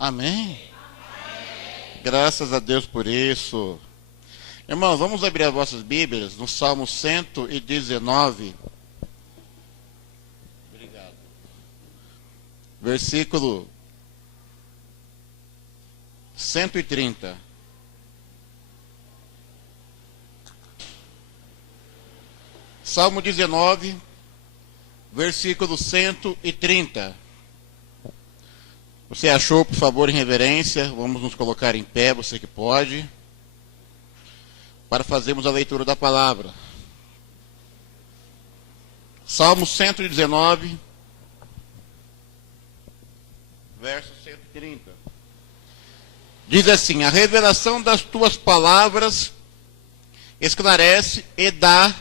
Amém? Graças a Deus por isso. Irmãos, vamos abrir as vossas Bíblias no Salmo 119. Obrigado. Versículo 130. Salmo 19, versículo 130. Você achou, por favor, em reverência, vamos nos colocar em pé, você que pode, para fazermos a leitura da palavra. Salmo 119, verso 130. Diz assim: a revelação das tuas palavras esclarece e dá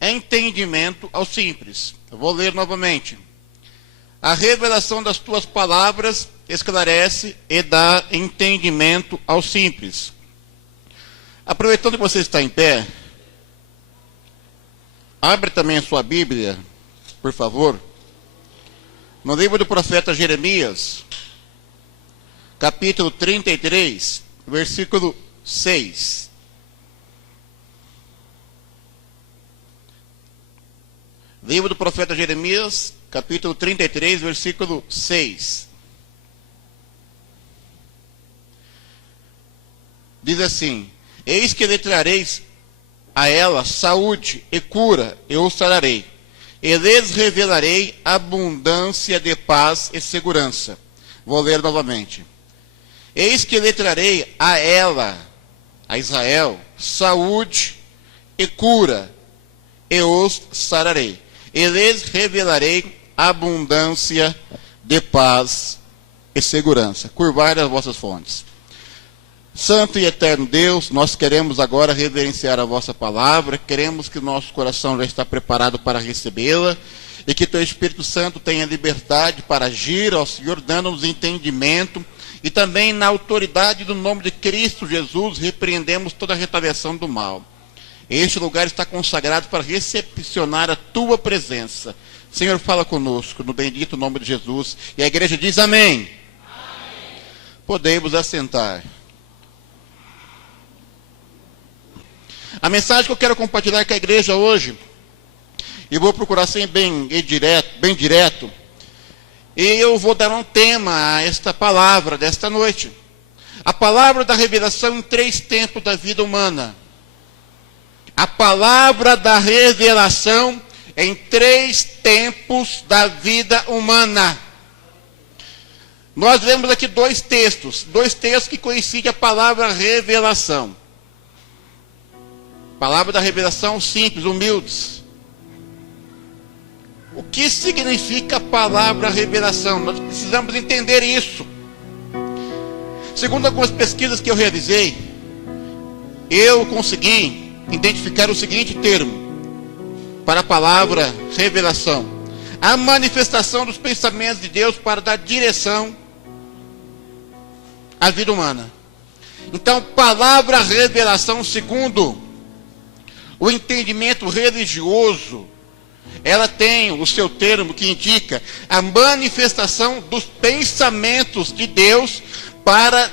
entendimento ao simples. Eu vou ler novamente. A revelação das tuas palavras esclarece e dá entendimento ao simples. Aproveitando que você está em pé, abre também a sua Bíblia, por favor, no livro do profeta Jeremias, capítulo 33, versículo 6. Livro do profeta Jeremias, capítulo 33, versículo 6. Diz assim: eis que lhe trareis a ela saúde e cura, eu os sararei, e lhes revelarei abundância de paz e segurança. Vou ler novamente. Eis que lhe trarei a ela, a Israel, saúde e cura, e os sararei, e lhes revelarei abundância de paz e segurança. Curvai as vossas fontes. Santo e eterno Deus, nós queremos agora reverenciar a vossa palavra, queremos que o nosso coração já está preparado para recebê-la, e que teu Espírito Santo tenha liberdade para agir, ó Senhor, dando-nos entendimento, e também na autoridade do nome de Cristo Jesus, repreendemos toda a retaliação do mal. Este lugar está consagrado para recepcionar a tua presença. Senhor, fala conosco, no bendito nome de Jesus. E a igreja diz amém. Amém. Podemos assentar. A mensagem que eu quero compartilhar com a igreja hoje, e vou procurar ser bem direto, e eu vou dar um tema a esta palavra desta noite. A palavra da revelação em 3 tempos da vida humana. A palavra da revelação em 3 tempos da vida humana. Nós vemos aqui 2 textos que coincidem a palavra revelação. Palavra da revelação simples, humildes. O que significa a palavra revelação? Nós precisamos entender isso. Segundo algumas pesquisas que eu realizei, eu consegui identificar o seguinte termo para a palavra revelação: a manifestação dos pensamentos de Deus para dar direção à vida humana. Então, palavra revelação, segundo o entendimento religioso, ela tem o seu termo que indica a manifestação dos pensamentos de Deus para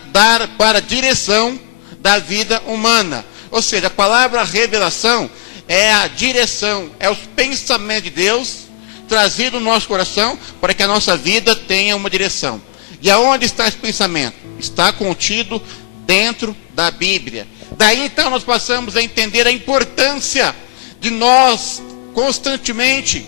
a direção da vida humana. Ou seja, a palavra revelação é a direção, é os pensamentos de Deus trazidos no nosso coração para que a nossa vida tenha uma direção. E aonde está esse pensamento? Está contido dentro da Bíblia. Daí então nós passamos a entender a importância de nós constantemente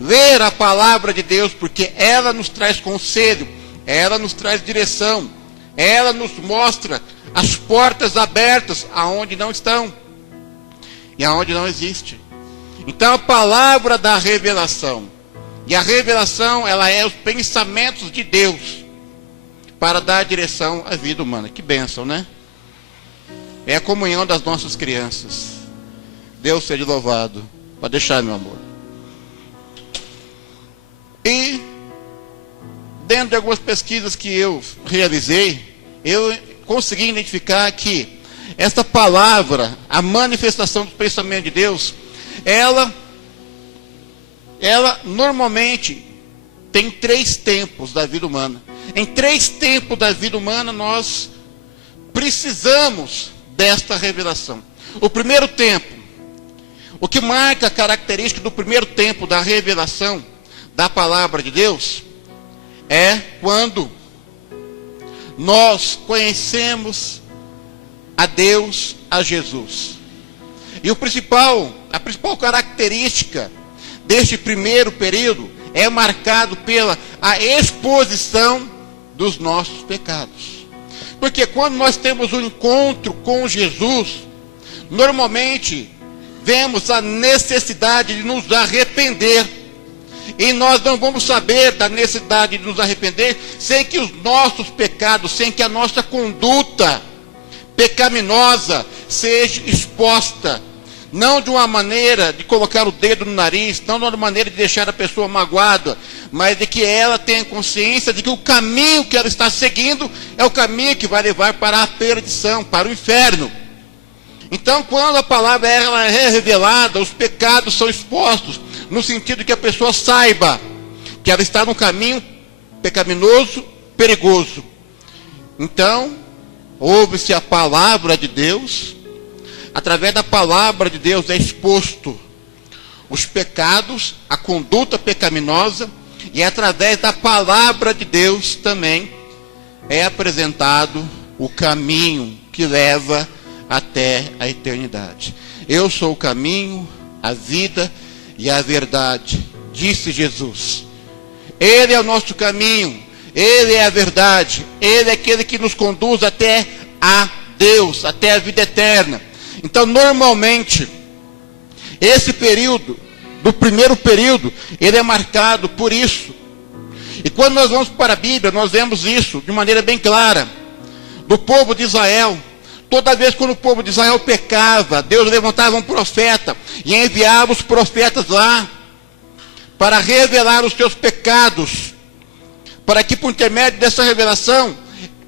ler a palavra de Deus, porque ela nos traz conselho, ela nos traz direção, ela nos mostra as portas abertas aonde não estão e aonde não existe. Então a palavra da revelação, e a revelação ela é os pensamentos de Deus para dar direção à vida humana. Que bênção, né? É a comunhão das nossas crianças. Deus seja louvado. Pode deixar, meu amor. E dentro de algumas pesquisas que eu realizei, eu consegui identificar que esta palavra, a manifestação do pensamento de Deus, ela normalmente tem 3 tempos da vida humana. Em 3 tempos da vida humana, nós precisamos desta revelação. O primeiro tempo, o que marca a característica do primeiro tempo da revelação da palavra de Deus, é quando nós conhecemos a Deus, a Jesus. E a principal característica deste primeiro período é marcado pela a exposição dos nossos pecados. Porque quando nós temos um encontro com Jesus, normalmente vemos a necessidade de nos arrepender. E nós não vamos saber da necessidade de nos arrepender sem que os nossos pecados, sem que a nossa conduta pecaminosa seja exposta. Não de uma maneira de colocar o dedo no nariz, não de uma maneira de deixar a pessoa magoada, mas de que ela tenha consciência de que o caminho que ela está seguindo é o caminho que vai levar para a perdição, para o inferno. Então, quando a palavra ela é revelada, os pecados são expostos, no sentido que a pessoa saiba que ela está num caminho pecaminoso, perigoso. Então, ouve-se a palavra de Deus. Através da palavra de Deus é exposto os pecados, a conduta pecaminosa, e através da palavra de Deus também é apresentado o caminho que leva até a eternidade. Eu sou o caminho, a vida e a verdade, disse Jesus. Ele é o nosso caminho, Ele é a verdade, Ele é aquele que nos conduz até a Deus, até a vida eterna. Então, normalmente, esse período, do primeiro período, ele é marcado por isso. E quando nós vamos para a Bíblia, nós vemos isso de maneira bem clara. Do povo de Israel, toda vez quando o povo de Israel pecava, Deus levantava um profeta e enviava os profetas lá para revelar os seus pecados, para que por intermédio dessa revelação,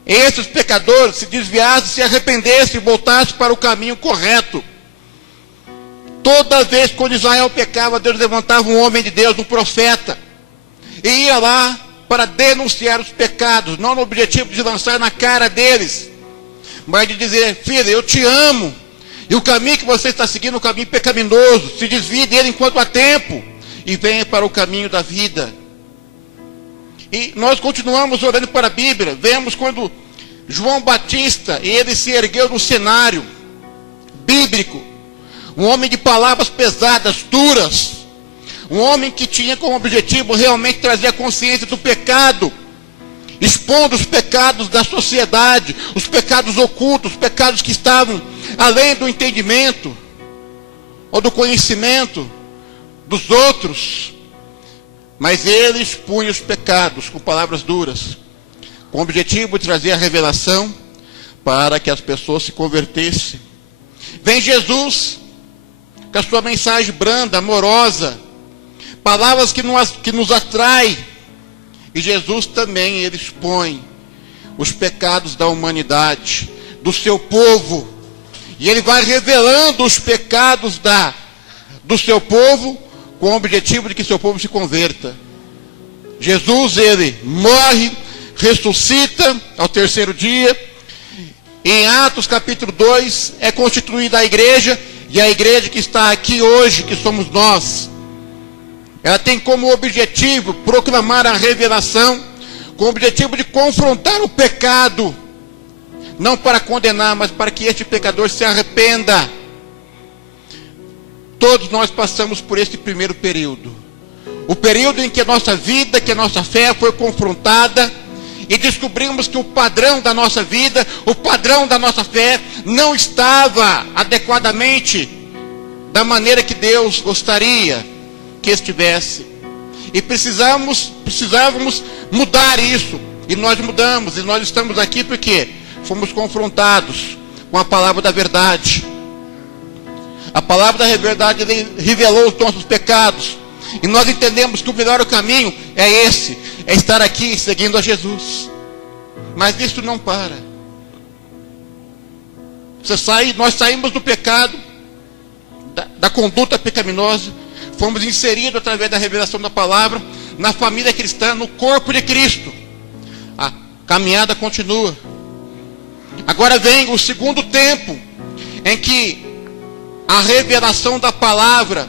esses pecadores se desviassem, se arrependessem e voltassem para o caminho correto. Toda vez quando Israel pecava, Deus levantava um homem de Deus, um profeta, e ia lá para denunciar os pecados, não no objetivo de lançar na cara deles, mas de dizer: filho, eu te amo, e o caminho que você está seguindo é um caminho pecaminoso, se desvie dele enquanto há tempo, e venha para o caminho da vida. E nós continuamos olhando para a Bíblia, vemos quando João Batista, ele se ergueu no cenário bíblico, um homem de palavras pesadas, duras, um homem que tinha como objetivo realmente trazer a consciência do pecado, expondo os pecados da sociedade, os pecados ocultos, os pecados que estavam além do entendimento, ou do conhecimento dos outros. Mas ele expunha os pecados com palavras duras, com o objetivo de trazer a revelação para que as pessoas se convertessem. Vem Jesus com a sua mensagem branda, amorosa, palavras que nos atraem. E Jesus também, ele expõe os pecados da humanidade, do seu povo. E ele vai revelando os pecados do seu povo, com o objetivo de que seu povo se converta. Jesus, ele morre, ressuscita ao terceiro dia. Em Atos capítulo 2 é constituída a igreja, e a igreja que está aqui hoje, que somos nós, ela tem como objetivo proclamar a revelação, com o objetivo de confrontar o pecado, não para condenar, mas para que este pecador se arrependa. Todos nós passamos por esse primeiro período, o período em que a nossa vida, que a nossa fé foi confrontada, e descobrimos que o padrão da nossa vida, o padrão da nossa fé, não estava adequadamente da maneira que Deus gostaria que estivesse. E precisávamos mudar isso. E nós mudamos. E nós estamos aqui porque fomos confrontados com a palavra da verdade. A palavra da verdade revelou os nossos pecados. E nós entendemos que o melhor caminho é esse, é estar aqui seguindo a Jesus. Mas isso não para. Nós saímos do pecado, da conduta pecaminosa, fomos inseridos através da revelação da palavra na família cristã, no corpo de Cristo. caminhada continua. Agora vem o segundo tempo, em que a revelação da palavra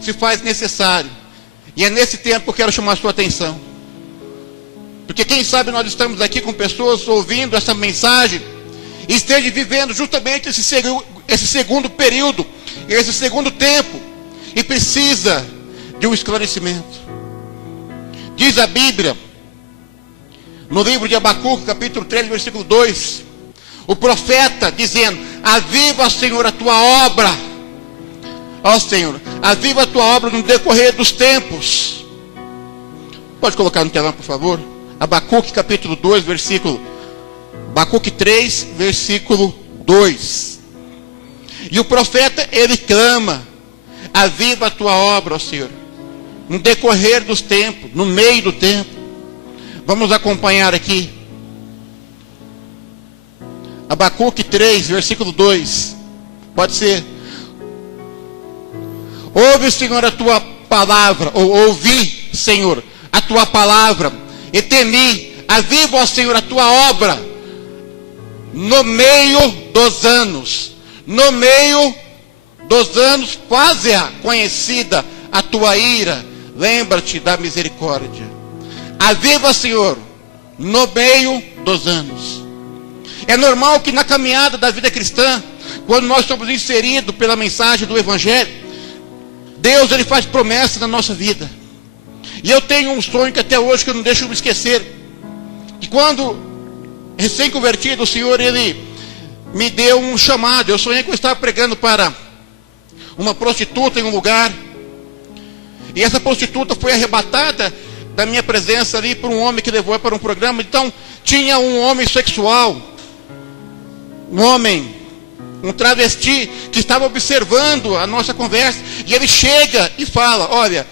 se faz necessário. E é nesse tempo que eu quero chamar a sua atenção. Porque quem sabe nós estamos aqui com pessoas ouvindo essa mensagem e estejam vivendo justamente esse segundo período, esse segundo tempo, e precisa de um esclarecimento. Diz a Bíblia, no livro de Abacuque, capítulo 3, versículo 2, o profeta dizendo: aviva, Senhor, a tua obra. Ó Senhor, aviva a tua obra no decorrer dos tempos. Pode colocar no telão, por favor? Abacuque capítulo 2, Abacuque 3, versículo 2. E o profeta, ele clama: aviva a tua obra, ó Senhor, no decorrer dos tempos, no meio do tempo. Vamos acompanhar aqui. Abacuque 3, versículo 2. Pode ser. Ouve, Senhor, a tua palavra, ou ouvi, Senhor, a tua palavra, e temi, aviva, ó Senhor, a tua obra, no meio dos anos, faze-a conhecida a tua ira, lembra-te da misericórdia. Aviva, Senhor, no meio dos anos. É normal que na caminhada da vida cristã, quando nós somos inseridos pela mensagem do Evangelho, Deus, ele faz promessas na nossa vida. E eu tenho um sonho que até hoje que eu não deixo me esquecer. Que quando recém-convertido, o Senhor, ele me deu um chamado. Eu sonhei que eu estava pregando para uma prostituta em um lugar. E essa prostituta foi arrebatada da minha presença ali por um homem que levou para um programa. Então, tinha um homem sexual, um travesti, que estava observando a nossa conversa. E ele chega e fala: olha,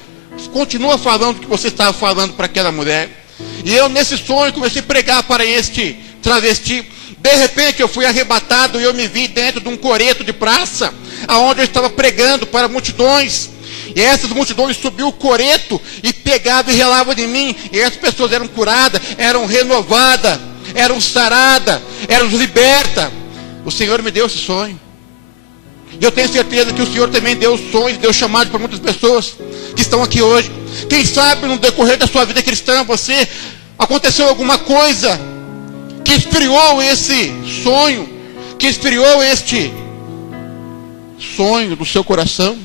continua falando o que você estava falando para aquela mulher. E eu, nesse sonho, comecei a pregar para este travesti. De repente eu fui arrebatado e eu me vi dentro de um coreto de praça, aonde eu estava pregando para multidões. E essas multidões subiu o coreto e pegavam e relavam de mim. E essas pessoas eram curadas, eram renovadas, eram saradas, eram libertas. O Senhor me deu esse sonho. E eu tenho certeza que o Senhor também deu sonhos, deu chamados para muitas pessoas que estão aqui hoje. Quem sabe no decorrer da sua vida cristã, aconteceu alguma coisa que esfriou esse sonho, que esfriou este sonho do seu coração.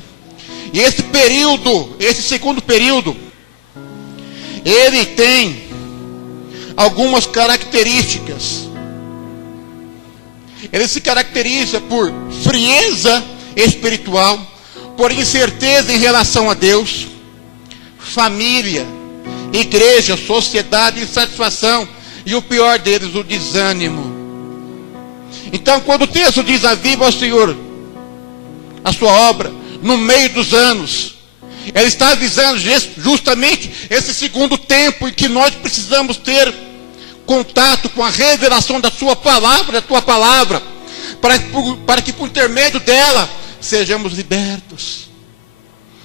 E esse período, esse segundo período, ele tem algumas características. Ele se caracteriza por frieza espiritual, por incerteza em relação a Deus, família, igreja, sociedade, insatisfação, e o pior deles, o desânimo. Então, quando o texto diz: aviva ao Senhor a sua obra no meio dos anos, ele está avisando justamente esse segundo tempo em que nós precisamos ter contato com a revelação da sua palavra, da tua palavra, para que por intermédio dela sejamos libertos.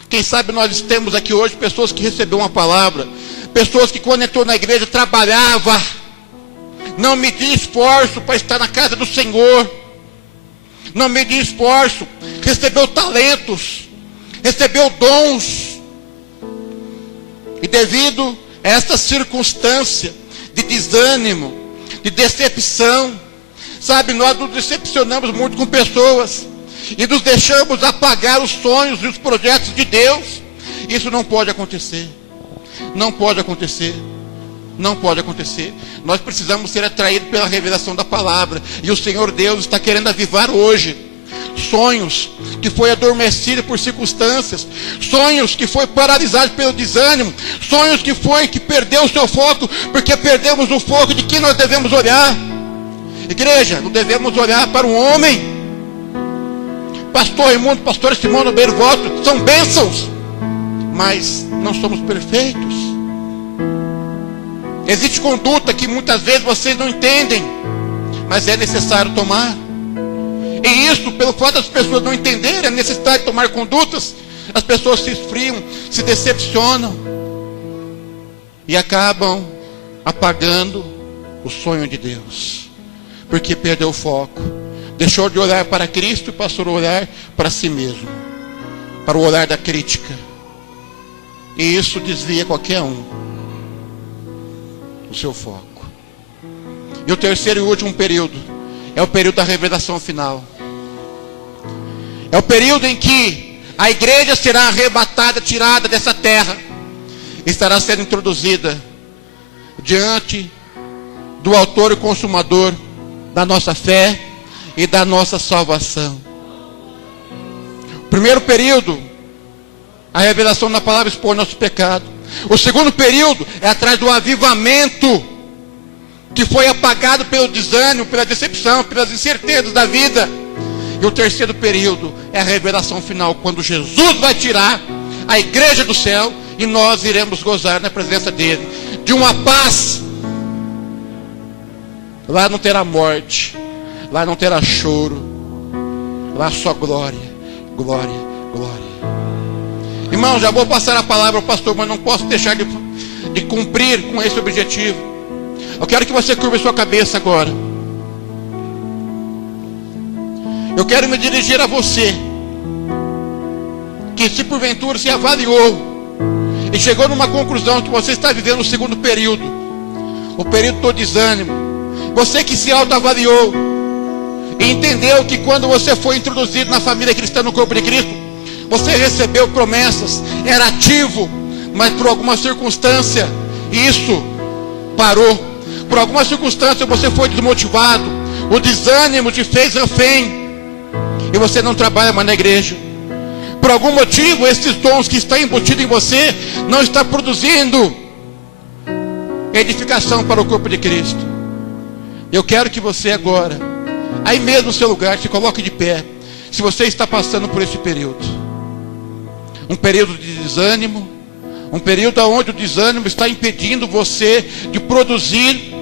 Quem sabe nós temos aqui hoje pessoas que receberam uma palavra, pessoas que quando entrou na igreja trabalhava, não media esforço para estar na casa do Senhor, não media esforço, recebeu talentos, recebeu dons, e devido a esta circunstância de desânimo, de decepção, sabe, nós nos decepcionamos muito com pessoas e nos deixamos apagar os sonhos e os projetos de Deus. Isso não pode acontecer. Não pode acontecer. Não pode acontecer. Nós precisamos ser atraídos pela revelação da palavra. E o Senhor Deus está querendo avivar hoje sonhos que foi adormecido por circunstâncias, sonhos que foi paralisado pelo desânimo, sonhos que perdeu o seu foco, porque perdemos o foco de quem nós devemos olhar. Igreja, não devemos olhar para um homem. Pastor Raimundo, pastor Simão Nobeiro, voto, são bênçãos, mas não somos perfeitos. Existe conduta que muitas vezes vocês não entendem, mas é necessário tomar. E isso, pelo fato das pessoas não entenderem a necessidade de tomar condutas, as pessoas se esfriam, se decepcionam e acabam apagando o sonho de Deus, porque perdeu o foco, deixou de olhar para Cristo e passou a olhar para si mesmo, para o olhar da crítica, e isso desvia qualquer um do seu foco. E o terceiro e último período é o período da revelação final. É o período em que a igreja será arrebatada, tirada dessa terra, estará sendo introduzida diante do autor e consumador da nossa fé e da nossa salvação. O primeiro período, a revelação da palavra expõe nosso pecado. O segundo período é atrás do avivamento, que foi apagado pelo desânimo, pela decepção, pelas incertezas da vida. E o terceiro período é a revelação final, quando Jesus vai tirar a igreja do céu e nós iremos gozar na presença dele de uma paz. Lá não terá morte, lá não terá choro, lá só glória, glória, glória. Irmão, já vou passar a palavra ao pastor, mas não posso deixar de cumprir com esse objetivo. Eu quero que você curva a sua cabeça agora. Eu quero me dirigir a você, que se porventura se avaliou e chegou numa conclusão que você está vivendo o segundo período, o período do desânimo. Você que se autoavaliou e entendeu que quando você foi introduzido na família cristã, no corpo de Cristo, você recebeu promessas, era ativo, mas por alguma circunstância isso parou. Por alguma circunstância você foi desmotivado, o desânimo te fez refém e você não trabalha mais na igreja. Por algum motivo esses dons que estão embutidos em você não estão produzindo edificação para o corpo de Cristo. Eu quero que você agora, aí mesmo no seu lugar, se coloque de pé, se você está passando por esse período, um período de desânimo, um período onde o desânimo está impedindo você de produzir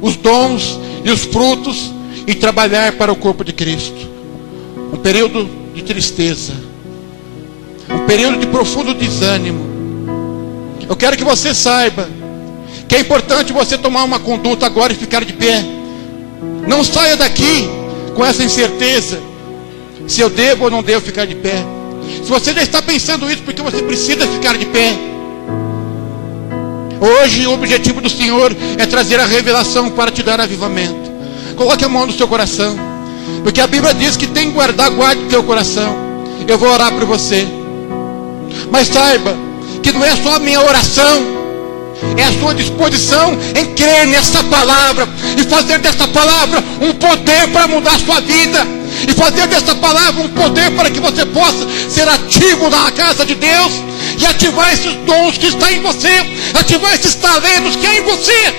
os dons e os frutos e trabalhar para o corpo de Cristo. Um período de tristeza, um período de profundo desânimo. Eu quero que você saiba que é importante você tomar uma conduta agora e ficar de pé. Não saia daqui com essa incerteza, se eu devo ou não devo ficar de pé. Se você já está pensando isso, porque você precisa ficar de pé. Hoje o objetivo do Senhor é trazer a revelação para te dar avivamento. Coloque a mão no seu coração, porque a Bíblia diz que tem que guardar, guarde o teu coração. Eu vou orar por você, mas saiba que não é só a minha oração, é a sua disposição em crer nessa palavra e fazer dessa palavra um poder para mudar a sua vida, e fazer dessa palavra um poder para que você possa ser ativo na casa de Deus e ativar esses dons que estão em você, ativar esses talentos que há em você.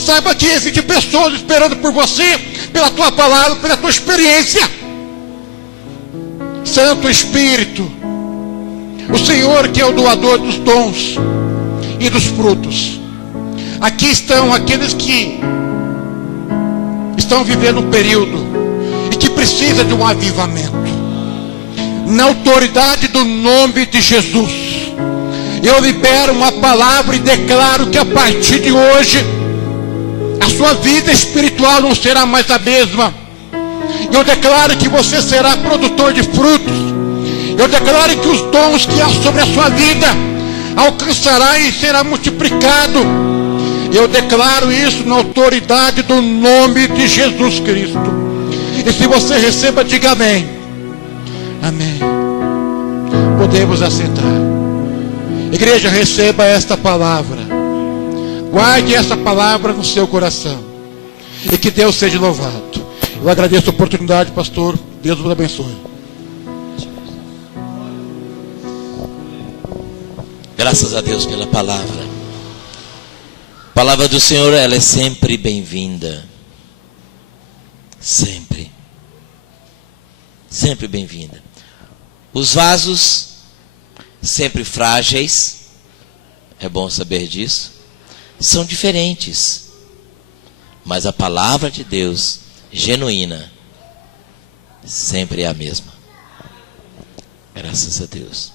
Saiba que existem pessoas esperando por você, pela tua palavra, pela tua experiência. Santo Espírito, o Senhor que é o doador dos dons e dos frutos. Aqui estão aqueles que estão vivendo um período e que precisa de um avivamento. Na autoridade do nome de Jesus, eu libero uma palavra e declaro que a partir de hoje a sua vida espiritual não será mais a mesma. Eu declaro que você será produtor de frutos. Eu declaro que os dons que há sobre a sua vida alcançará e será multiplicado. Eu declaro isso na autoridade do nome de Jesus Cristo. E se você receba, diga amém. Amém. Podemos assentar. Igreja, receba esta palavra. Guarde essa palavra no seu coração. E que Deus seja louvado. Eu agradeço a oportunidade, pastor. Deus nos abençoe. Graças a Deus pela palavra. A palavra do Senhor, ela é sempre bem-vinda. Sempre. Sempre bem-vinda. Os vasos, sempre frágeis, é bom saber disso, são diferentes. Mas a palavra de Deus, genuína, sempre é a mesma. Graças a Deus.